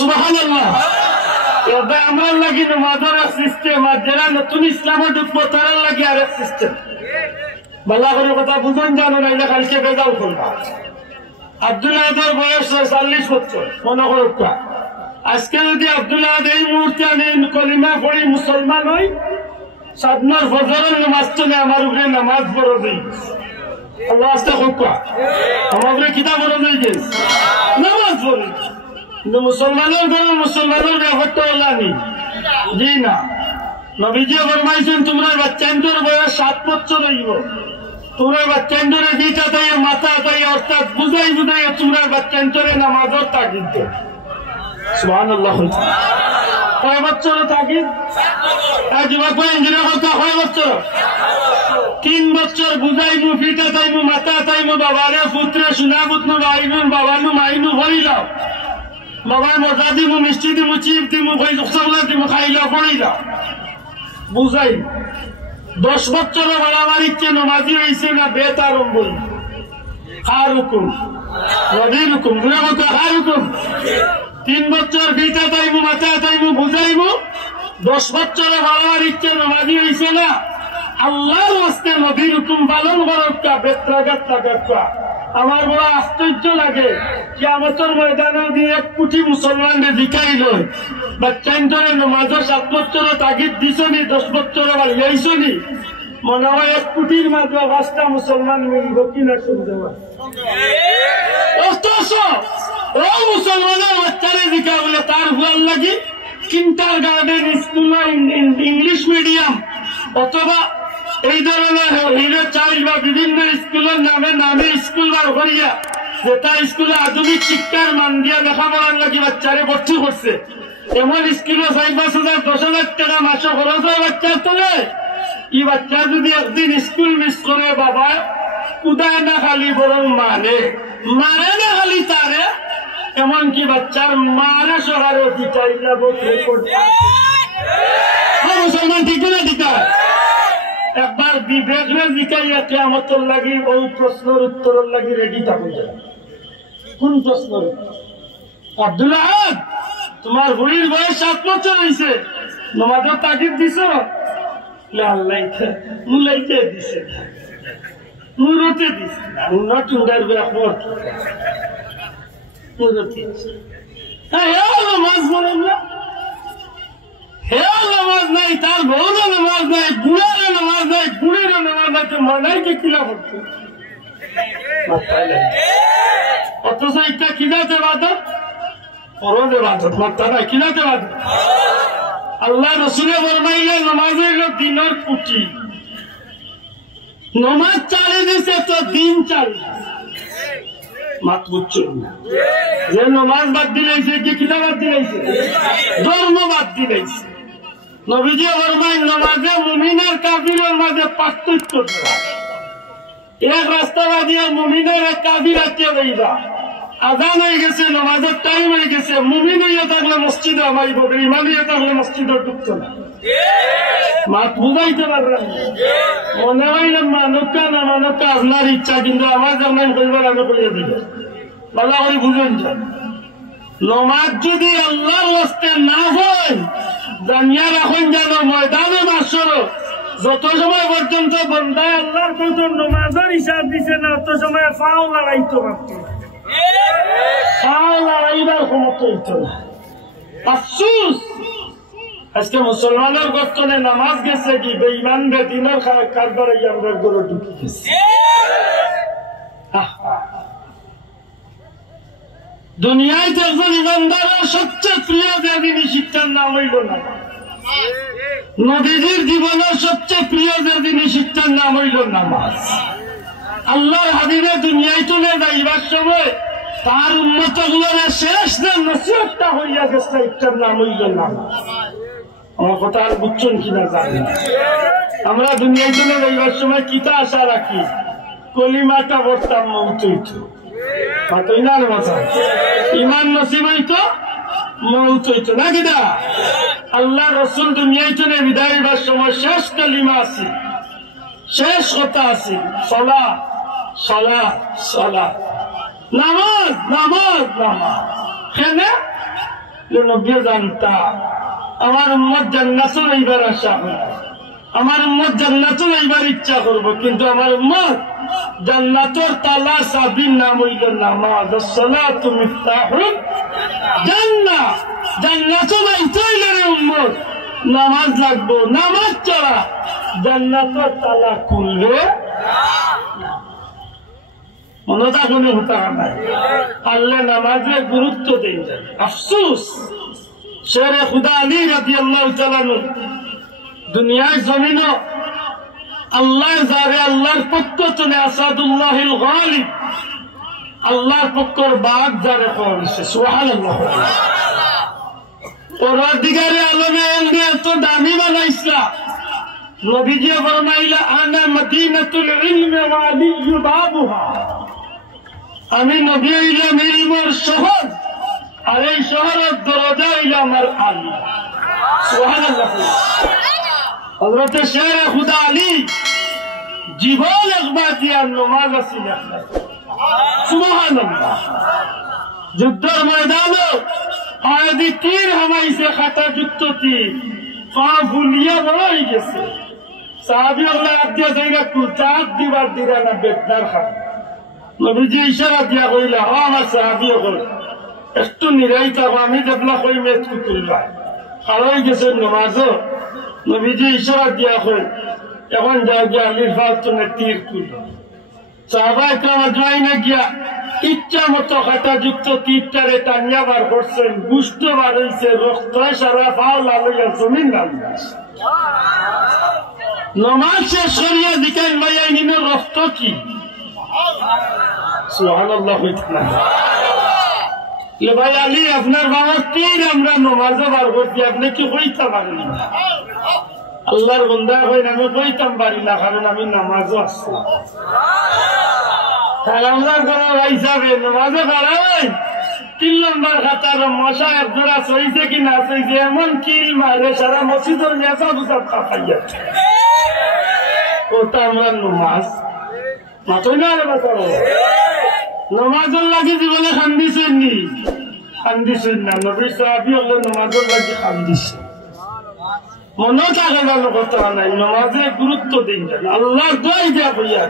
সুবহানাল্লাহ। এবার আমরা লাগি নমাজের সিস্টেম আর যারা নতুন ইসলামে ঢুকবো তারা লাগি আরেক সিস্টেম। বাল্লা করে কথা বুঝুন জানো না, এটা কালকে বেজাল করবা। আব্দুল্লাহর বয়স 40 বছর মনে করো। আজকে যদি আব্দুল্লাহ এই মুহূর্তে আমি কলিমা পড়ি মুসলমান হই, সাধনার ফজরের নামাজ চলে আমার উপরে নামাজ বড় দেই। আল্লাহ আস্তে হোকা আমার উপরে কিতাব বড় দেই গেছে নামাজ পড়ি। কিন্তু মুসলমানের ঘরে মুসলমানের ব্যাপারটা হল্লা নেই। জি না, নবীজি ফরমাইছেন তোমরা বাচ্চাদের বয়স 7 বছর হইব, তোমরা বাচ্চাদের দিটা তাই মাথা তাই অর্থাৎ বুঝাই বুঝাই তোমরা বাচ্চাদের নামাজের তাগিদ দেয়। সুবহানাল্লাহ। কয় বছর তাগিদ? যুবক ইঞ্জিনিয়ার কথা কয় বছর? 3 বছর বুঝাইবো ফিটা তাইবো মাথা তাইবো বাবারে পুত্রে সোনা পুত্র ভাইবো বাবানু মাইনু হইলাও বাবার মজা দিব মিষ্টি দিব চিপ দিব সবলা দিব খাইলাও পড়িলাও বুঝাই। 10 বছর বাড়াবাড়িচ্ছে নমাজি হয়েছে না বেতারম বলি খার হুকুম নদীর হুকুম দূরে কথা খার হুকুম। 3 বছর ফিটা তাইবো মাথা তাইবো বুঝাইবো। 10 বছর বাড়াবাড়িচ্ছে নমাজি হয়েছে না আল্লাহর হস্তে নবীর হুকুম পালন করকা বেত্রাঘাত থাকা। আমার বড় আশ্চর্য লাগে কিয়ামতের ময়দানে দিয়ে 1 কোটি মুসলমানদের ভিখারি লয় বাচ্চাইন্তরে নমাজের 7 বছর তাগিদ দিছনি 10 বছর বাড়িয়েছনি। মনে হয় 1 কোটির মাত্র 5টা মুসলমান মিলব কিনা শুনতে পারে। অথচ ও মুসলমানের বাচ্চারে ভিখা বলে তার হুয়ার লাগি kinder garden school English medium অথবা এই ধরনের হিরো চাইল্ড বা বিভিন্ন স্কুলের নামে স্কুল বার করিয়া যেটা স্কুলে আধুনিক শিক্ষার মান দিয়া লেখাপড়ার লাগি বাচ্চারে ভর্তি করছে। এমন স্কুলে 5,000 10,000 টাকা মাসে খরচ হয় বাচ্চার তোলে। এই বাচ্চা যদি একদিন স্কুল মিস করে বাবা কুদায় না খালি বরং মারে না খালি তারে, এমনকি বাচ্চার মারে সহারে পিটাইলা মুসলমান ঠিক না ঠিক না। একবার বিবেক জিকাইয়া কিয়ামতের লাগি ওই প্রশ্নের উত্তরের লাগি রেডি থাকুন। কোন প্রশ্ন? আব্দুল্লাহ তোমার বুড়ির বয়স 7 বছর হয়েছে, নমাজের তাগিদ দিছ? মুলাইতে দিছে মুরতে দিছে নট উন্ডার ব্যাপার মুরতে নামাজ পড়েন না, নামাজ নাই, তার বউরও নামাজ নাই, বুড়ারও নামাজ নাই, বুড়িরও নামাজ নাই, তো মানাইকে কিনা করছে। অথচ এটা কিনাতে বাদত ফরজে বাদত মাত্রা নাই, কিনাতে বাদত। আল্লাহ রসুলে ফরমাইলে নামাজের দিনের কুটি নমাজ চালে দিছে তো দিন চালে মাত বুঝছেন না। যে নমাজ বাদ দিলাইছে কি কিনা বাদ দিলাইছে? ধর্ম বাদ দিলাইছে। নবীজি ফরমায় নামাজে মুমিনের কাফিরের মাঝে পার্থক্য দেওয়া। এক রাস্তাবাদী মুমিনের এক কাফির আছে রইবা, আজান হয়ে গেছে নামাজের টাইম হয়ে গেছে, মুমিন হইয়া থাকলে মসজিদে আমাইব, ইমান হইয়া থাকলে মসজিদে ঢুকতো না। মাত বুঝাইতে পারলাম মনে হইলে মানুকা না মানুকা আপনার ইচ্ছা, কিন্তু আমার যেমন করবার আমি করিয়ে দিল ভালো করে বুঝেন। নমাজ যদি আল্লাহর হস্তে না হয় জানিয়া রাখুন যেন ময়দানে মাসর যত সময় পর্যন্ত বন্দায় আল্লাহর কত নমাজের হিসাব দিছে না অত সময় পাও লড়াইতে পারত না, পাও লড়াইবার ক্ষমতা হইত না। আফসুস আজকে মুসলমানের গঠনে নামাজ গেছে কি বেঈমান বেদিনের কারবার আমরা গড়ে ঢুকে গেছে। দুনিয়ায় একজন ইমানদারের সবচেয়ে প্রিয় যে জিনিস শিক্ষার নাম হইল নামাজ। নবীজির জীবনের সবচেয়ে প্রিয় যে জিনিস শিক্ষার নাম হইল নামাজ। আল্লাহর হাবিবে দুনিয়ায় তুলে যাইবার সময় তার উন্নত গুলোর শেষ যে নসিহতটা হইয়া গেছে এটার নাম হইল নামাজ। আমার কথা আর বুঝছেন কিনা জানি না। আমরা দুনিয়ায় তুলে যাইবার সময় কিতা আশা রাখি? কলিমাটা পড়তাম মৌত হইত, ইমান নসিব হইতো মৌত হইতো না কিনা। আল্লাহ রসুল দুনিয়ায় চলে বিদায় হইবার সময় শেষ কালিমা আছে, শেষ কথা আছে সলা সলা সলা। নামাজ নামাজ নামাজ কেনে নবী জানতা আমার উম্মত জান্নাতে যাইবার আশা করে আমার উম্মত জান্নাতে যাইবার ইচ্ছা করব কিন্তু আমার উম্মত জান্নাতের তালা চাবির নাম হইল নামাজ আসসালাতু মিফতাহুল জান্নাহ জান্নাতে যাইতে হইলে রে উম্মত নামাজ লাগবো নামাজ ছাড়া জান্নাতের তালা খুলবে মনে থাকুন হতা নাই আল্লাহ নামাজের গুরুত্ব দেন আফসোস শেরে খুদা আলী রাদিয়াল্লাহু তাআলা দুনিয়ার জমিন আল্লাহ যারে আল্লাহর পক্ষ থেকে আসাদুল্লাহিল গালিব আল্লাহর পক্ষর বাগ যারে করেছে সুবহানাল্লাহ ওরার দিগারে আলমে এত দামি বানাইছিলা নবীজি ফরমাইলা আনা মদিনাতুল ইলমি ওয়া আলী বাবুহা আমি নবী হইলাম ইলমের শহর আর এই শহরের দরজা হইল আমার আলী সুবহানাল্লাহ হযরত শের খুদা আলী জীবন একবার দিয়া নামাজ আসিল সুবহানাল্লাহ যুদ্ধের ময়দানে আয়াদি তীর হামাইছে খাতা যুক্ত তীর পা ফুলিয়া বড় হয়ে গেছে সাহাবী ওগুলা আদিয়া জায়গা কুচাক দিবার দিরা না বেদনার খান নবীজি ইশারা দিয়া কইলা ও আমার সাহাবী হল একটু নিরাই থাকো আমি দেখলা কই মেচ কুতুলবা খারাই গেছে নামাজও নবীজি ইশারা দিয়া কই এখন যা গিয়া আলীর ফাতুনে তীর তুলল সাহাবা একরাম আজমাইনে গিয়া ইচ্ছা মতো খাতা যুক্ত তীরটারে টানিয়া বার করছেন গুষ্ট বার হইছে রক্ত সারা পাও লালইয়া জমিন লালিয়া নমাজ শেষ করিয়া দিকেন ভাইয়া নিমের রক্ত কি সুবহানাল্লাহ ভাই আলী আপনার বাবার তীর আমরা নমাজে বার করছি আপনি কি কইতে পারেন আল্লাহর বন্দা হইন আমি কইতাম পারি না কারণ আমি নামাজও আসলাম আমরা করার হিসাবে নামাজে পারাই 3 নম্বর খাতার মশা একজোড়া সইছে কি না সইছে এমন কিল মারে সারা মসজিদের মেসা বুঝা খাইয়া ওটা আমরা নমাজ মাতই না রে বাচ্চা নমাজের লাগে জীবনে খান্দিছেন নি খান্দিছেন না নবী সাহাবী হলে নমাজের লাগে খান্দিছে মনে থাকে ভালো কথা নাই নমাজের গুরুত্ব দিন আল্লাহ দোয়াই দেয়া বইয়া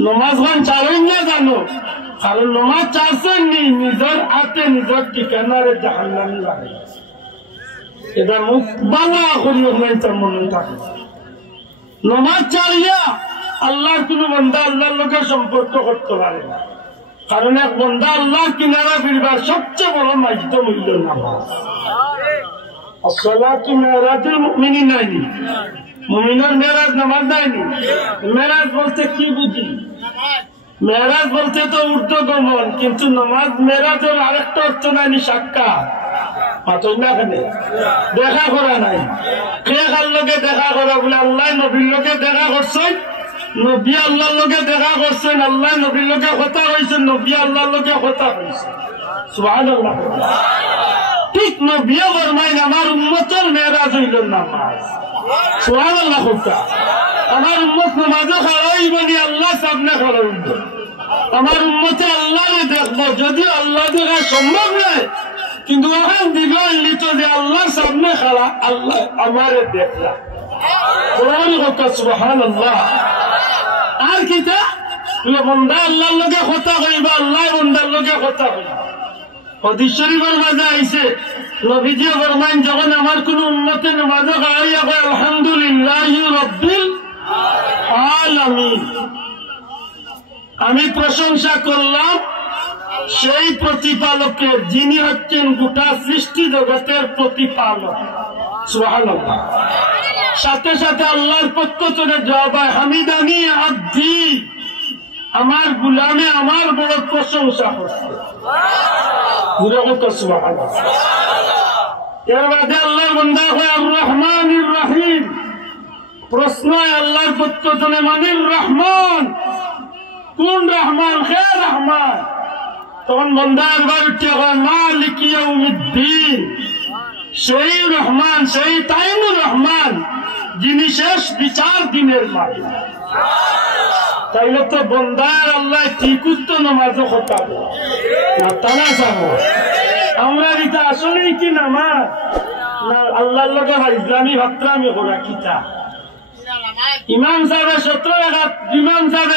নমাজ খান চালেন না জানো কারণ নমাজ চাচ্ছেন নি নিজের হাতে নিজের ঠিকানারে জাহান্নামে লাগাই এটা মুখ বালা করিও নাই তার মনে থাকে নমাজ চালিয়া আল্লাহর কোন বান্দা আল্লাহর লোকের সম্পর্ক করতে পারে না কারণ এক বান্দা আল্লাহর কিনারা ফিরবার সবচেয়ে বড় মাধ্যম হইল নামাজ আসসালাতু মিরাজুল মুমিনিন নাইনি মুমিনের মেরাজ নামাজ নাইনি মেরাজ বলতে কি বুঝি মেরাজ বলতে তো ঊর্ধ্বগমন কিন্তু নামাজ মেরাজের আরেকটা অর্থ নাইনি সাক্ষাৎ দেখা করা নাই কে কার লোকে দেখা করা বলে আল্লাহ নবীর লোকে দেখা করছেন নবী আল্লাহর লোকে দেখা করছেন আল্লাহ নবীর লোকে কথা হয়েছেন নবী আল্লাহর লোকে কথা হয়েছে সুবহানাল্লাহ ঠিক নবীও ফরমাইন আমার উম্মতের মেরাজ হইল নামাজ সুবহানাল্লাহ আমার উম্মত নামাজও খারাইব নি আল্লাহ সামনে খারাইব আমার উম্মতে আল্লাহরে দেখবো যদিও আল্লাহ দেখা সম্ভব নয় কিন্তু ওখান দিকে লিত যে আল্লাহ সামনে খাড়া আল্লাহ আমারে দেখলা কোরআন কথা সুবহানাল্লাহ আর কিতা বন্দা আল্লাহর লগে কথা কইবা আল্লাহ বন্দার লগে কথা কইবা হাদিস শরীফের মাঝে আইছে নবীজি ফরমাইন যখন আমার কোন উম্মতে নামাজে গাইয়া কয় আলহামদুলিল্লাহি রাব্বিল আলামিন আমি প্রশংসা করলাম সেই প্রতিপালকের যিনি হচ্ছেন গোটা সৃষ্টি জগতের প্রতিপালক সুবহানাল্লাহ সাথে সাথে আল্লাহর পক্ষ থেকে জবাব হামিদানি আব্দি আমার গোলামে আমার বড় প্রশংসা করছে সুবহানাল্লাহ এর বাদে আল্লাহর বান্দা হয় আর রহমানির রহিম প্রশ্ন আল্লাহর পক্ষ থেকে মানির রহমান কোন রহমান হে রহমান তখন বন্দার বার উঠে মালিক ইয়াউমিদ্দিন সেই রহমান সেই তাইমুর রহমান যিনি শেষ বিচার দিনের মালিক তাইলে তো বন্দার আল্লাহ ঠিক উত্তর নামাজও খতাবো না তারা যাবো আমরা এটা আসলেই কি নামাজ না আল্লাহর লগে ইসলামী ভাত্রামি করা কিতা ইমাম সাহেব 17 রাকাত ইমাম সাহেব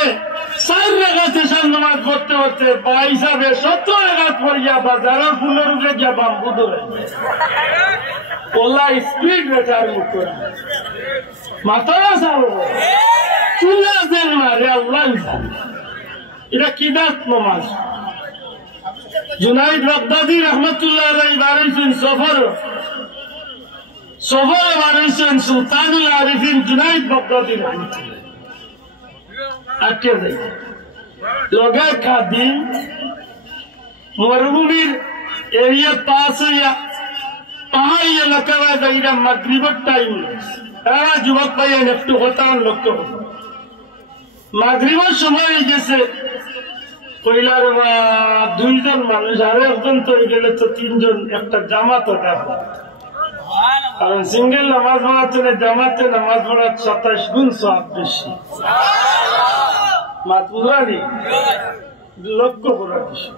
4 রাকাত এশার নামাজ পড়তে পড়তে ভাই সাহেব 17 রাকাত পড়িয়া বাজারের ফুলের উপরে গিয়া বাম্বু ধরে ওলা স্পিড বেচার মুখ করে মাথারা যাবো চুলা দেন মারে আল্লাহ এটা কিদাত নামাজ জুনাইদ বাগদাদি রহমতুল্লাহ আলাইহি বারাইছেন সফর বারাইছেন সুলতানুল আরিফিন জুনাইদ বাগদাদি রহমতুল্লাহ আটকে দেয় লগা খাদিম মরুভূমির এরিয়া পাস হইয়া পাহাড়ি এলাকা যাইরা মাগরিবের টাইম এরা যুবক ভাইয়ের একটু হতান লক্ষ্য মাগরিবের সময় গেছে কইলার বা 2 জন মানুষ আর একজন তো গেলে তো 3 জন একটা জামাত ওটা কারণ সিঙ্গেল নামাজ পড়ার জন্য জামাতে নামাজ পড়ার 27 গুণ সওয়াব বেশি মাতবুরানি লক্ষ্য করার বিষয়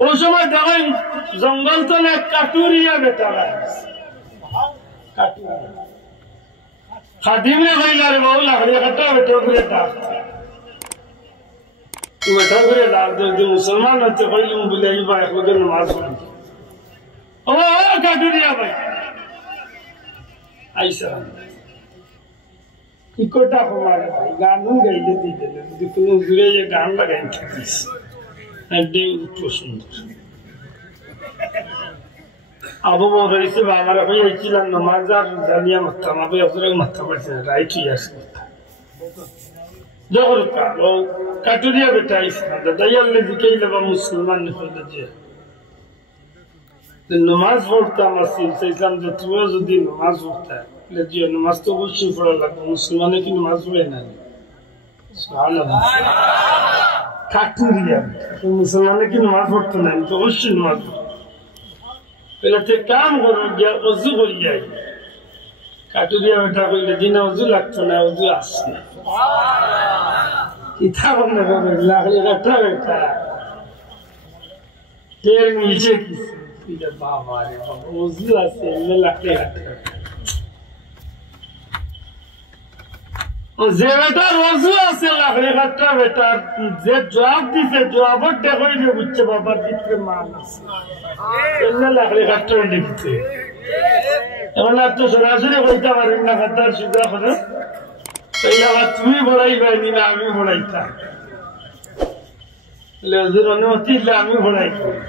ওই সময় দেখেন জঙ্গল তো না কাটুরিয়া বেটারা খাদিমে কইলার বউ লাগলে কাটা বেটো করে ডাক বেটা করে ডাক যদি মুসলমান হচ্ছে কইলুম বলে এই ভাই ওকে নামাজ পড়ি ও কাটুরিয়া ভাই আইসা ইকোটা হমারে ভাই গান গাইতে দিতে যদি কোনো জুড়ে যে গান লাগাই থাকিস একদম খুব সুন্দর আবু বকর হিসেবে আমার হয়েছিলাম নামাজ আর জানিয়া মাথা আমাকে অসুরের মাথা পাইছে রাইট ইয়াস যখন কালো কাটুরিয়া বেটা ইসলাম দাদাইয়াল্লে দিকেই লেবা মুসলমান হইলে যে নামাজ পড়তাম আসিল চাইছিলাম যে তুমিও যদি নামাজ পড়তে যে নামাজ তো অবশ্যই পড়া লাগবে মুসলমানে কি নামাজ পড়ে না কাটুরিয়া মুসলমানে কি নামাজ পড়তো না আমি তো অবশ্যই নামাজ পড়তো পেলাতে কাম করো গিয়া অজু করি যাই কাটুরিয়া বেটা কইলে দিন অজু লাগতো না অজু আসছে কিতা বন্ধ করে লাগলে কাটা বেটা তেল নিচে কিছু বাবা রে বাবা অজু আছে এমনি লাগলে কাটা যে বেটার অজু আছে লাগলে কাটা বেটা যে জবাব দিছে জবাবর দেখই রে বুঝছে বাবার ভিতরে মান আছে এমনি লাগলে কাটা লিখছে এমন আর তো সরাসরি বলতে পারেন না কাটার সুবিধা করে তাই আবার তুমি বড়াই পাইনি না আমি বড়াইতাম লেজুর অনুমতি দিলে আমি বড়াই করি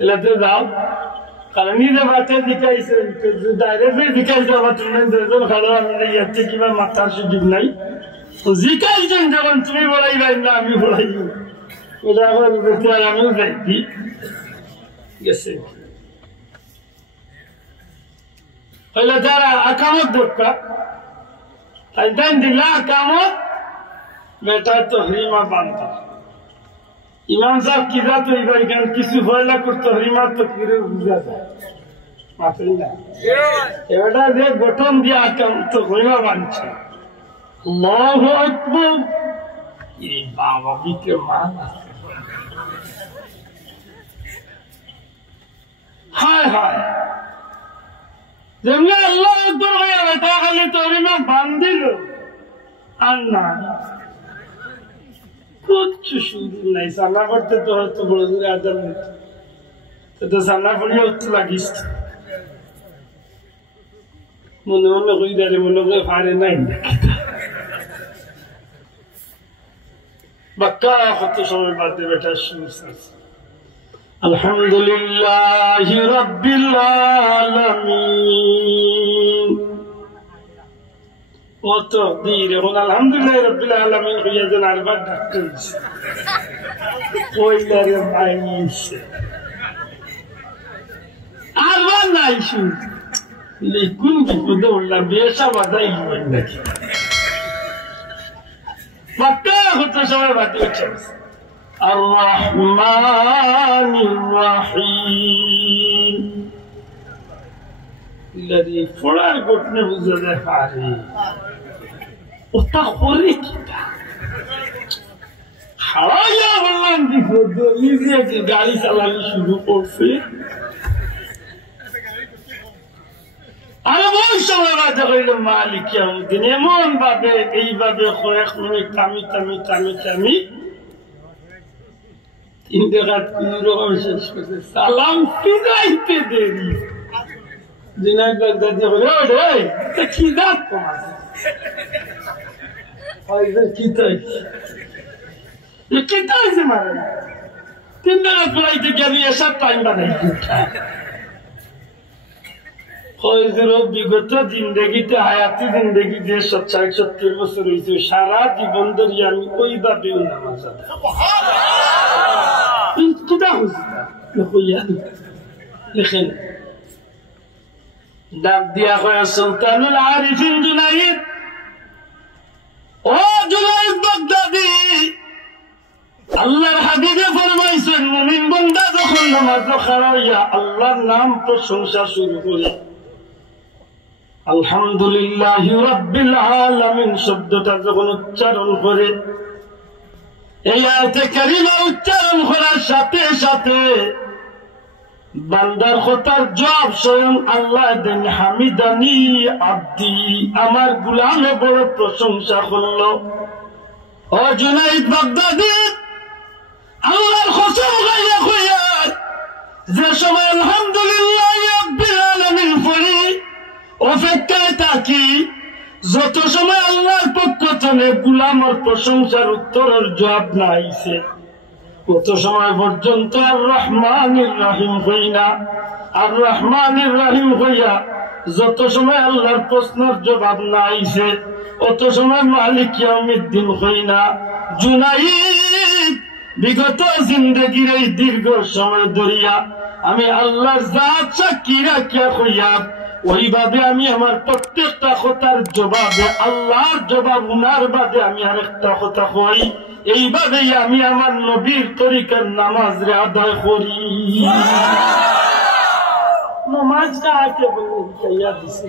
এলে তো যাও কারণ নিজে বাচ্চা শিখাইছেন ডাইরেক্টলি শিখাইছে আমার তুমি দুজন খালো আমি ইয়াতে কিবা মাথার সুযোগ নাই শিখাইছেন যখন তুমি বড়াই পাই না আমি বড়াই ওটা আবার আমিও যাই গেছে হইলে যারা আকামত দরকার তাই দিলা আকামত বেটা তো হরিমা বান্ধ ইমাম সাহেব কিরা তো এখানে কিছু ভয়লা করতো হরিমার তো কিরে বুঝা যায় মাত্রই না এবার যে গঠন দিয়ে আকাম তো হরিমা বাঁধছে আল্লাহু আকবার বাবা বিকে মান হায় হায় যেমনি আল্লাহ আকবার হয়ে বেটা খালি তো হরিমা বান্ধিল আর না কিচ্ছু সুন্দর নাই সান্না করতে তো হয়তো বড় দূরে আদার নিত তো সান্না করিয়া উঠতে লাগিস মনে মনে কই দাঁড়িয়ে মনে করে পারে নাই বাক্কা কত সময় বাদ দেবে এটা শুনছে আলহামদুলিল্লাহ রাব্বিল আলামিন ও তো বীর এখন আলহামদুলিল্লাহ রাব্বিল আলামিন হইয়া যেন আরবার ডাক্তার কইলারে বাইছে আরবার নাই শুন লিখুন কি পদে উল্লা বেশা বাদাই হইল নাকি বাক্কা কত সময় বাদ দেবে الرحمن الرحيم পড়ার ঘটনা বুঝে দেখা রে ওটা করে কিটা হারাইয়া বললাম কি গাড়ি চালানো শুরু করছে আরে ওই সময় বাজে হইল মালিক দিন এমন ভাবে এইভাবে কয়েক মিনিট টামি টামি টামি টামি 3 টাকা 3 রকম শেষ করছে সালাম ফিরাইতে দেরি দিনাই বাগদাদি বলে ওরে কি দাঁত কমাছে কি তাইছে মারে 3 টাকা ফিরাইতে গেলি এসব টাইম বানাই বিগত জিন্দগিতে হায়াতি জিন্দগিতে 60-70 বছর হয়েছে সারা জীবন ধরে আমি ওইভাবে নামাজ লেখেন ডাক দিয়া হয় সুলতানুল আরিফিন জুনাইদ ও জুনাইদ বাগদাদি আল্লাহর হাবিবে ফরমাইছেন মুমিন বান্দা যখন নামাজ খাড়াইয়া আল্লাহর নাম প্রশংসা শুরু করে আলহামদুলিল্লাহি রাব্বিল আলামিন শব্দটা যখন উচ্চারণ করে এই আয়াতে কারিমা উচ্চারণ করার সাথে সাথে বান্দার কথার জবাব স্বয়ং আল্লাহ দেন হামিদানি আব্দি আমার গোলামে বড় প্রশংসা করলো ও জুনাইদ বাগদাদি আল্লাহর কসম খাইয়া কইয়া যে সময় আলহামদুলিল্লাহি রাব্বিল আলামিন পড়ি অপেক্ষায় থাকি যত সময় আল্লাহর পক্ষ থেকে গোলামের প্রশংসার উত্তরের জবাব না আইছে কত সময় পর্যন্ত আর রহমানির রহিম হই না আর রহমানির রহিম হইয়া যত সময় আল্লাহর প্রশ্নের জবাব না আইছে অত সময় মালিক ইয়াউমিদ্দিন হই না জুনাইদ বিগত জিন্দগির এই দীর্ঘ সময় ধরিয়া আমি আল্লাহর জাত সাক্ষী রাখিয়া হইয়া ওইভাবে আমি আমার প্রত্যেকটা কথার জবাবে আল্লাহর জবাব উনার বাদে আমি আরেকটা কথা কই এইভাবেই আমি আমার নবীর তরিকার নামাজ রে আদায় করি নামাজটা আকে বলে দিছে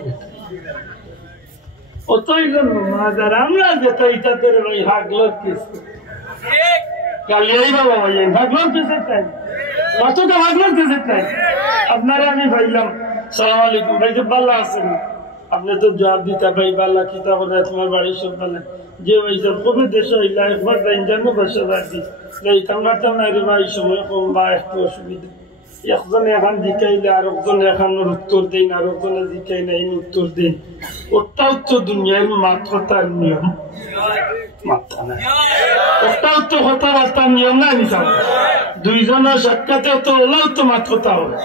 অতই নামাজ আর আমরা যেটা এটা তোর ওই হাগলর কিস্তি কালি এই বাবা ভাই হাগলর কিসে চাই অতটা হাগলর কিসে চাই আপনারা আমি ভাইলাম সালাম আলাইকুম ভাই তো ভালো আছেন আপনি তো জবাব দিতে ভাই ভালো কিতাব তোমার বাড়ির সব ভালো যে ভাই সব কবে দেশ হইলা একবার জানো বসে রাখি যাইতাম না রে ভাই সময় কম বা একটু অসুবিধা একজনে এখন জিকাইলে আর একজনে এখন উত্তর দিন আর একজনে জিকাই না উত্তর দিন ওটাও তো দুনিয়ার মাত্রতার নিয়ম মাত্রা নাই ওটাও তো কথাবার্তার নিয়ম নাই নিশান দুইজনের সাক্ষাতে তো ওলাও তো মাত্রতা হবে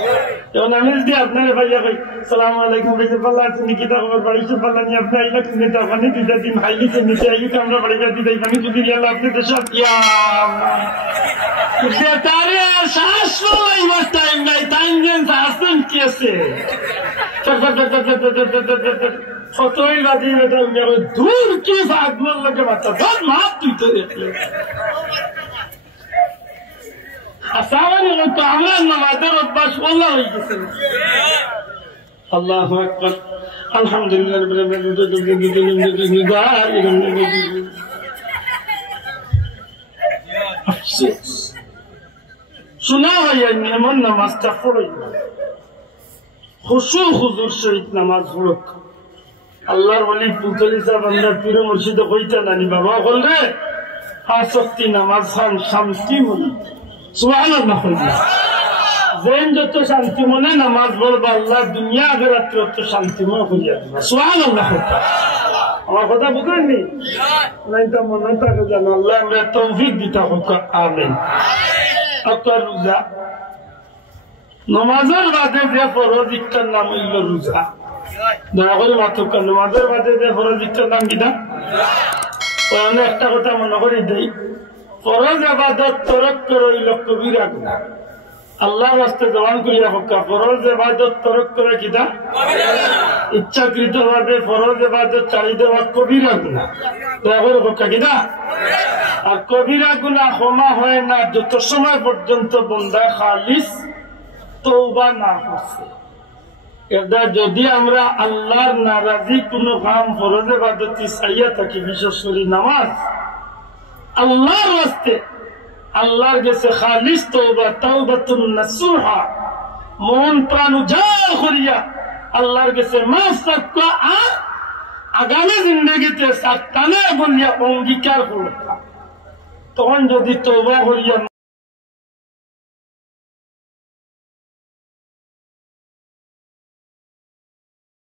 যেমন আমি যদি আপনার ভাইয়া ভাই সালাম আলাইকুম ভাই ভালো আছেন কিতা খবর বাড়ি সব ভালো নিয়ে আপনি আইলা নিতে পানি দুইটা দিন হাইলিতে নিতে আইলি তো আমরা বাড়ি বাড়ি দিই পানি যদি গেল আপনি তো সব তারে শ্বাস লইবার টাইম নাই টাইম দেন আসেন কি আছে কতই বাদি বেটা দূর কি ভাগবার লোকে বাচ্চা ধর মাপ তুই তো দেখলে আমরা নামাজের অভ্যাস বলা হয়ে গেছে আল্লাহু আকবার আলহামদুলিল্লাহ শোনা হয় এমন নামাজটা পড়ই খুশু হুজুর সহিত নামাজ পড়ক আল্লাহর ওলি পুতলি সাহেব আমরা পীর মুর্শিদে কইতা নানি বাবা বললে আসক্তি নামাজ খান শান্তি মনে সুবহানাল্লাহ যেন যত শান্তি মনে নামাজ পড়বা আল্লাহ দুনিয়া আখিরাত যত শান্তিময় করিয়া দিবা সুবহানাল্লাহ আমার কথা বুঝেননি নাই তো মনে থাকে জানো আল্লাহ আমরা তৌফিক দিতা হোক আমিন আপনার রোজা নমাজের বাদে যে ফরজ ইফতার নাম হইল রোজা দয়া করে মাত্র নমাজের বাদে যে ফরজ ইফতার নাম কিনা একটা কথা মনে করি দেই ফরজ আবাদত তরক করইল কবিরা গুনাহ আল্লাহ রাস্তে জবান করিয়া হক্কা ফরজ ইবাদত তরক করে কিনা ইচ্ছাকৃত ভাবে ফরজ ইবাদত ছাড়ি দেওয়া কবিরা গুনাহ দয়া করে হক্কা কিনা আর কবিরা গুনাহ ক্ষমা হয় না যত সময় পর্যন্ত বান্দা খালিস তওবা না করছে এটা যদি আমরা আল্লাহর নারাজি কোনো কাম ফরজে বাদতি চাইয়া থাকি, বিশেষ করে নামাজ, আল্লাহর রাস্তে আল্লাহর কাছে খালিস তওবা, তাওবাতুন নাসুহা, মন প্রাণ উজাড় করিয়া আল্লাহর কাছে মাফ চাওয়া আর আগামী জিন্দগিতে সাবধানে বলিয়া অঙ্গীকার করবা, তখন যদি তওবা করিয়া